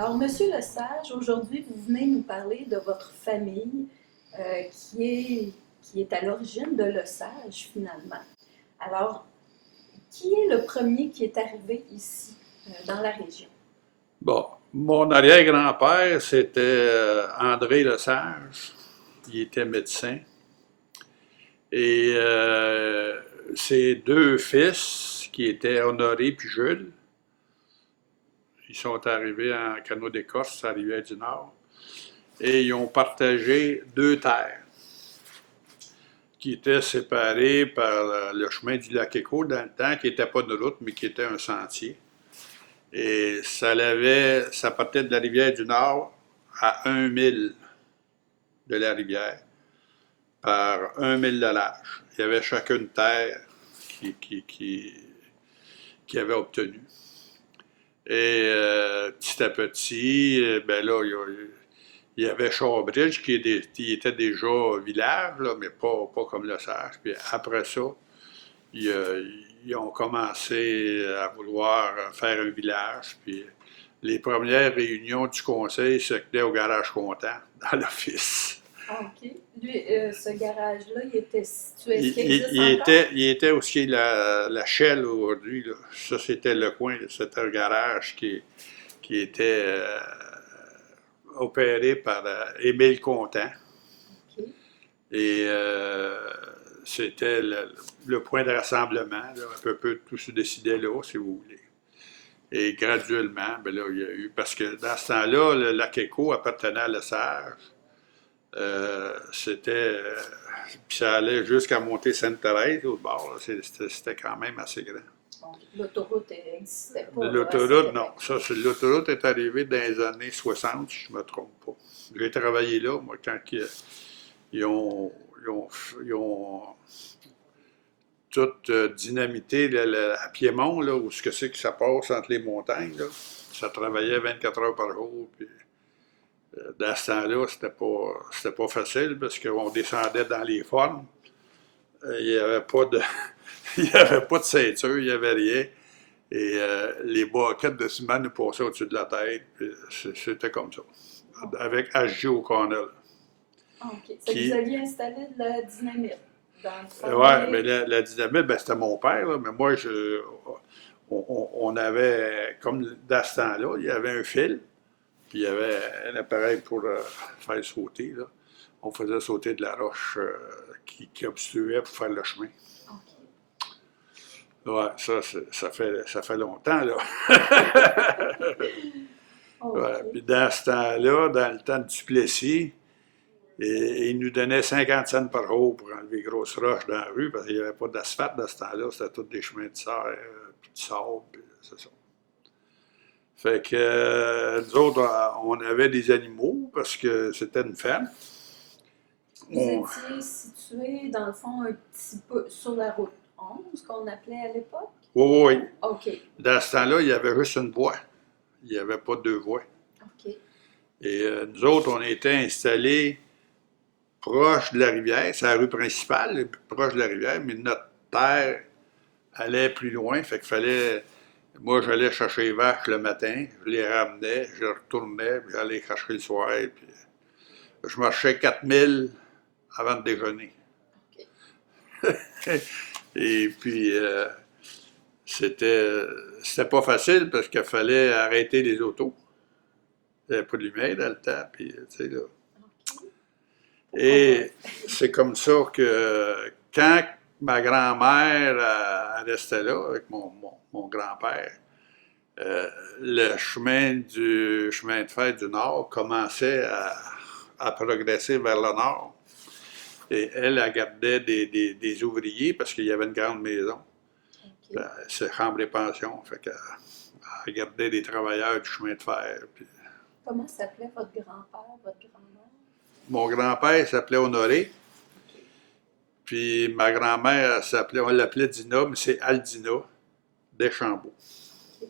Alors, Monsieur Lesage, aujourd'hui, vous venez nous parler de votre famille qui est à l'origine de Lesage, finalement. Alors, qui est le premier qui est arrivé ici, dans la région? Bon, mon arrière-grand-père, c'était André Lesage. Il était médecin. Et ses deux fils, qui étaient Honoré puis Jules, ils sont arrivés en canot d'écorce à Rivière-du-Nord. Et ils ont partagé deux terres qui étaient séparées par le chemin du lac Écho dans le temps, qui n'était pas de route, mais qui était un sentier. Et ça partait de la rivière du Nord à 1 mille de la rivière par 1 mille de large. Il y avait chacune terre qui avait obtenu. Et petit à petit, ben là, il y avait Shawbridge qui était déjà village, là, mais pas comme le Sage. Puis après ça, ils ont commencé à vouloir faire un village. Puis les premières réunions du conseil se tenaient au garage Content, dans l'office. Ah, OK. Lui, ce garage-là, il était situé, est-ce Il, qu'il il- existe il encore? était, il était aussi la Shell aujourd'hui. Là. Ça, c'était le coin, c'était un garage qui était opéré par Émile Contant. OK. Et c'était le point de rassemblement. Là, un peu tout se décidait là, si vous voulez. Et graduellement, ben là, il y a eu. Parce que dans ce temps-là, le lac Écho appartenait à Lesage. C'était. Puis ça allait jusqu'à monter Sainte-Thérèse, au bord. C'était quand même assez grand. Bon, l'autoroute n'existait pas là, à cette L'autoroute, non. époque-là. L'autoroute est arrivée dans les années 60, si je ne me trompe pas. J'ai travaillé là, moi, quand ils ont, ils ont, ils ont tout dynamité à Piémont, là, où ce que c'est que ça passe entre les montagnes. Là. Ça travaillait 24 heures par jour. Puis, dans ce temps-là, c'était pas facile parce qu'on descendait dans les formes. Il n'y avait pas de, il y avait pas de ceinture, il n'y avait rien. Et les boquettes de ciment nous passaient au-dessus de la tête. Puis c'était comme ça. Oh, Avec H.J. O'Connell. ah, OK. C'est que vous Qui, aviez installé de la dynamite dans le fond ouais, mais des... la dynamite, ben, c'était mon père, là, mais moi, on avait, comme dans ce temps-là, il y avait un fil, puis il y avait un appareil pour faire sauter. Là. On faisait sauter de la roche qui obstruait pour faire le chemin. OK. Ouais, ça fait longtemps, là. Ouais, OK. puis dans ce temps-là, dans le temps de Duplessis, il nous donnait 50 cents par jour pour enlever les grosses roches dans la rue, parce qu'il n'y avait pas d'asphalte dans ce temps-là, c'était tous des chemins de terre, puis de sable, puis c'est ça. Fait que nous autres, on avait des animaux, parce que c'était une ferme. Vous On- étiez situé, dans le fond, un petit peu sur la route 11, qu'on appelait à l'époque? Oui, oui, oui. OK. Dans ce temps-là, il y avait juste une voie. Il n'y avait pas deux voies. OK. Et nous autres, on était installés proche de la rivière, c'est la rue principale, proche de la rivière, mais notre terre allait plus loin, fait qu'il fallait. Moi, j'allais chercher les vaches le matin, je les ramenais, je retournais, puis j'allais les chercher le soir, puis je marchais 4 000 avant de déjeuner. OK. Et puis, c'était pas facile parce qu'il fallait arrêter les autos. Il n'y avait pas de lumière dans le temps, puis, tu sais, là. OK. Pour, Et c'est comme ça que quand ma grand-mère elle restait là avec mon grand-père, le chemin de fer du Nord commençait à progresser vers le Nord. Et elle gardait des ouvriers parce qu'il y avait une grande maison. OK. C'est chambre et pension. Fait qu'elle gardait des travailleurs du chemin de fer. Puis Comment s'appelait votre grand-père, votre grand-mère? mon grand-père s'appelait Honoré. OK. Puis ma grand-mère s'appelait, on l'appelait Dina, mais c'est Aldina Deschambault. OK.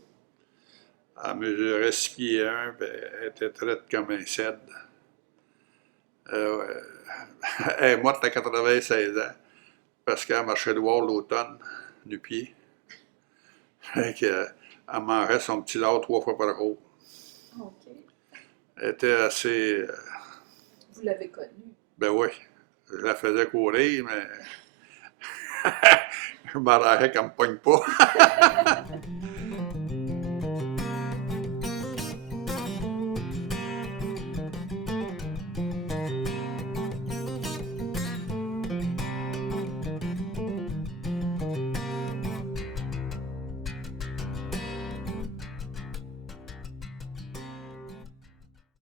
Elle mesurait 6 pieds 1, puis elle était traite comme un cèdre. Euh, elle est morte à 96 ans, parce qu'elle marchait dehors l'automne, du pied. Fait qu'elle mangeait son petit lard 3 fois par jour. OK. Elle était assez... Vous l'avez connue. Ben oui, je la faisais courir, mais je m'arrachais qu'elle me pogne pas.